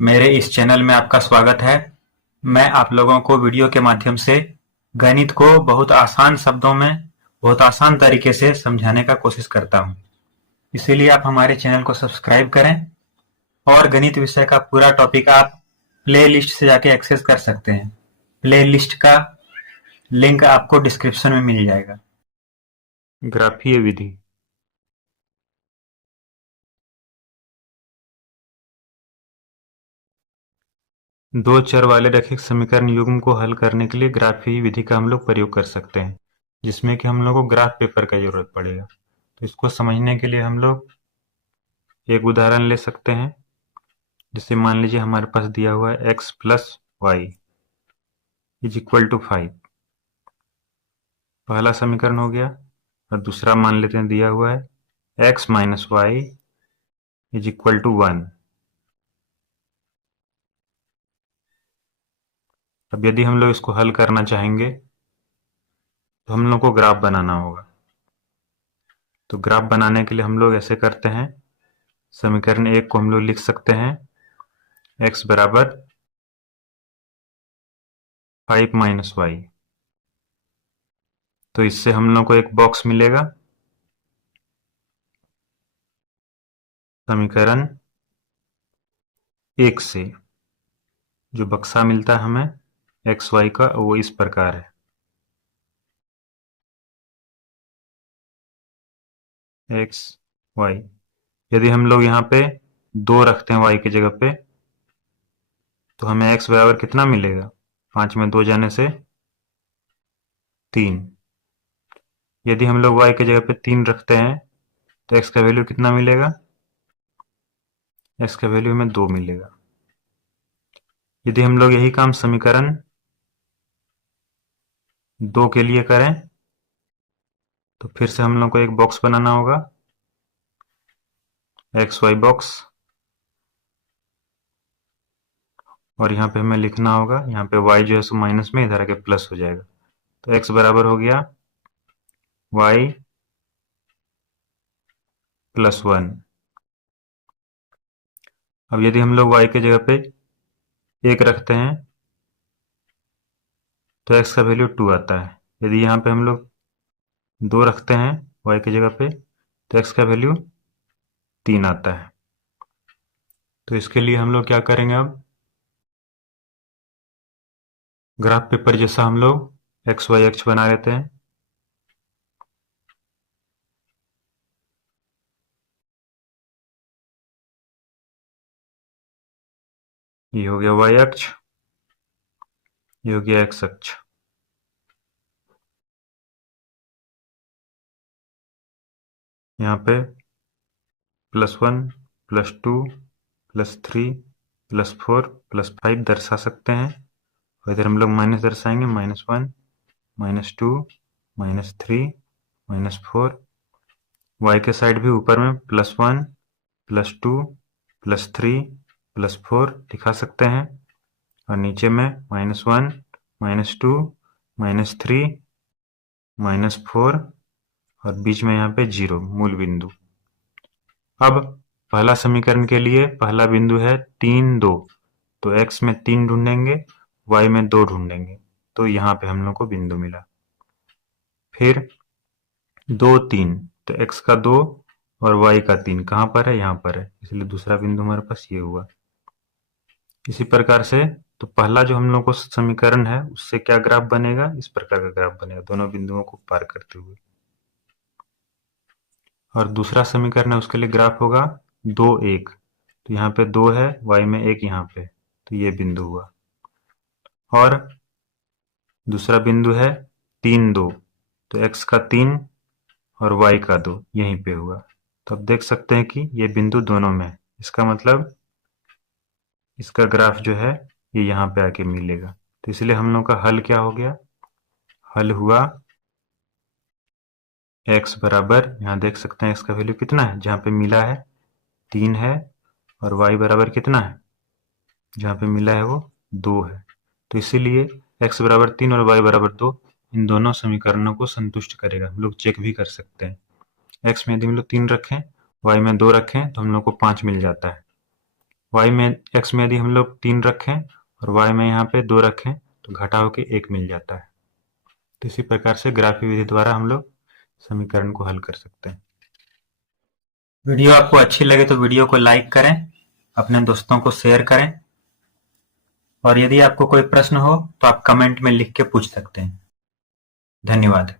मेरे इस चैनल में आपका स्वागत है। मैं आप लोगों को वीडियो के माध्यम से गणित को बहुत आसान शब्दों में, बहुत आसान तरीके से समझाने का कोशिश करता हूँ। इसीलिए आप हमारे चैनल को सब्सक्राइब करें और गणित विषय का पूरा टॉपिक आप प्ले लिस्ट से जाके एक्सेस कर सकते हैं। प्ले लिस्ट का लिंक आपको डिस्क्रिप्शन में मिल जाएगा। ग्राफीय विधि। दो चर वाले रैखिक समीकरण युग्म को हल करने के लिए ग्राफीय विधि का हम लोग प्रयोग कर सकते हैं, जिसमें कि हम लोग को ग्राफ पेपर का जरूरत पड़ेगा। तो इसको समझने के लिए हम लोग एक उदाहरण ले सकते हैं। जैसे मान लीजिए हमारे पास दिया हुआ है x plus Y is equal to 5। पहला समीकरण हो गया। और दूसरा मान लेते हैं दिया हुआ है x minus Y is equal to 1। अब यदि हम लोग इसको हल करना चाहेंगे तो हम लोग को ग्राफ बनाना होगा। तो ग्राफ बनाने के लिए हम लोग ऐसे करते हैं। समीकरण एक को हम लोग लिख सकते हैं x बराबर 5 माइनस वाई। तो इससे हम लोग को एक बॉक्स मिलेगा। समीकरण एक से जो बक्सा मिलता है हमें एक्स वाई का, वो इस प्रकार है। एक्स वाई, यदि हम लोग यहाँ पे 2 रखते हैं वाई की जगह पे, तो हमें एक्स बराबर कितना मिलेगा? 5 में 2 जाने से 3। यदि हम लोग वाई की जगह पे 3 रखते हैं तो एक्स का वैल्यू कितना मिलेगा? एक्स का वैल्यू हमें 2 मिलेगा। यदि हम लोग यही काम समीकरण 2 के लिए करें तो फिर से हम लोग को एक बॉक्स बनाना होगा, एक्स वाई बॉक्स। और यहाँ पे हमें लिखना होगा, यहाँ पे y जो है सो माइनस में, इधर आके प्लस हो जाएगा। तो x बराबर हो गया y प्लस 1। अब यदि हम लोग y की जगह पे 1 रखते हैं तो x का वैल्यू 2 आता है। यदि यहाँ पे हम लोग 2 रखते हैं y की जगह पे तो x का वैल्यू 3 आता है। तो इसके लिए हम लोग क्या करेंगे? अब ग्राफ पेपर जैसा हम लोग एक्स वाई अक्ष बना लेते हैं। ये हो गया वाई अक्ष, ये हो गया एक्स अक्ष। यहाँ पे +1 +2 +3 +4 +5 दर्शा सकते हैं। और इधर हम लोग माइनस दर्शाएंगे, -1 -2 -3 -4। वाई के साइड भी ऊपर में +1 +2 +3 +4 दिखा सकते हैं। और नीचे में -1 -2 -3 -4 और बीच में यहाँ पे 0 मूल बिंदु। अब पहला समीकरण के लिए पहला बिंदु है 3 2, तो x में 3 ढूंढेंगे, y में 2 ढूंढेंगे, तो यहाँ पे हम लोग को बिंदु मिला। फिर 2 3, तो x का 2 और y का 3 कहाँ पर है? यहाँ पर है, इसलिए दूसरा बिंदु हमारे पास ये हुआ। इसी प्रकार से तो पहला जो हम लोग को समीकरण है उससे क्या ग्राफ बनेगा? इस प्रकार का ग्राफ बनेगा, दोनों बिंदुओं को पार करते हुए। और दूसरा समीकरण है उसके लिए ग्राफ होगा 2 1, तो यहाँ पे 2 है, y में 1 यहाँ पे, तो ये बिंदु हुआ। और दूसरा बिंदु है 3 2, तो x का 3 और y का 2 यहीं पे हुआ। तो अब देख सकते हैं कि ये बिंदु दोनों में है। इसका मतलब इसका ग्राफ जो है ये यहाँ पे आके मिलेगा। तो इसलिए हम लोग का हल क्या हो गया? हल हुआ x बराबर, यहाँ देख सकते हैं x का वैल्यू कितना है, जहाँ पे मिला है 3 है, और y बराबर कितना है, जहाँ पे मिला है वो 2 है। तो इसीलिए x बराबर 3 और y बराबर 2 इन दोनों समीकरणों को संतुष्ट करेगा। हम लोग चेक भी कर सकते हैं। x में यदि हम लोग 3 रखें, y में 2 रखें, तो हम लोग को 5 मिल जाता है। y में x में यदि हम लोग 3 रखें और y में यहाँ पे 2 रखें तो घटा होके 1 मिल जाता है। तो इसी प्रकार से ग्राफी विधि द्वारा हम लोग समीकरण को हल कर सकते हैं। वीडियो आपको अच्छी लगे तो वीडियो को लाइक करें, अपने दोस्तों को शेयर करें, और यदि आपको कोई प्रश्न हो तो आप कमेंट में लिख के पूछ सकते हैं। धन्यवाद।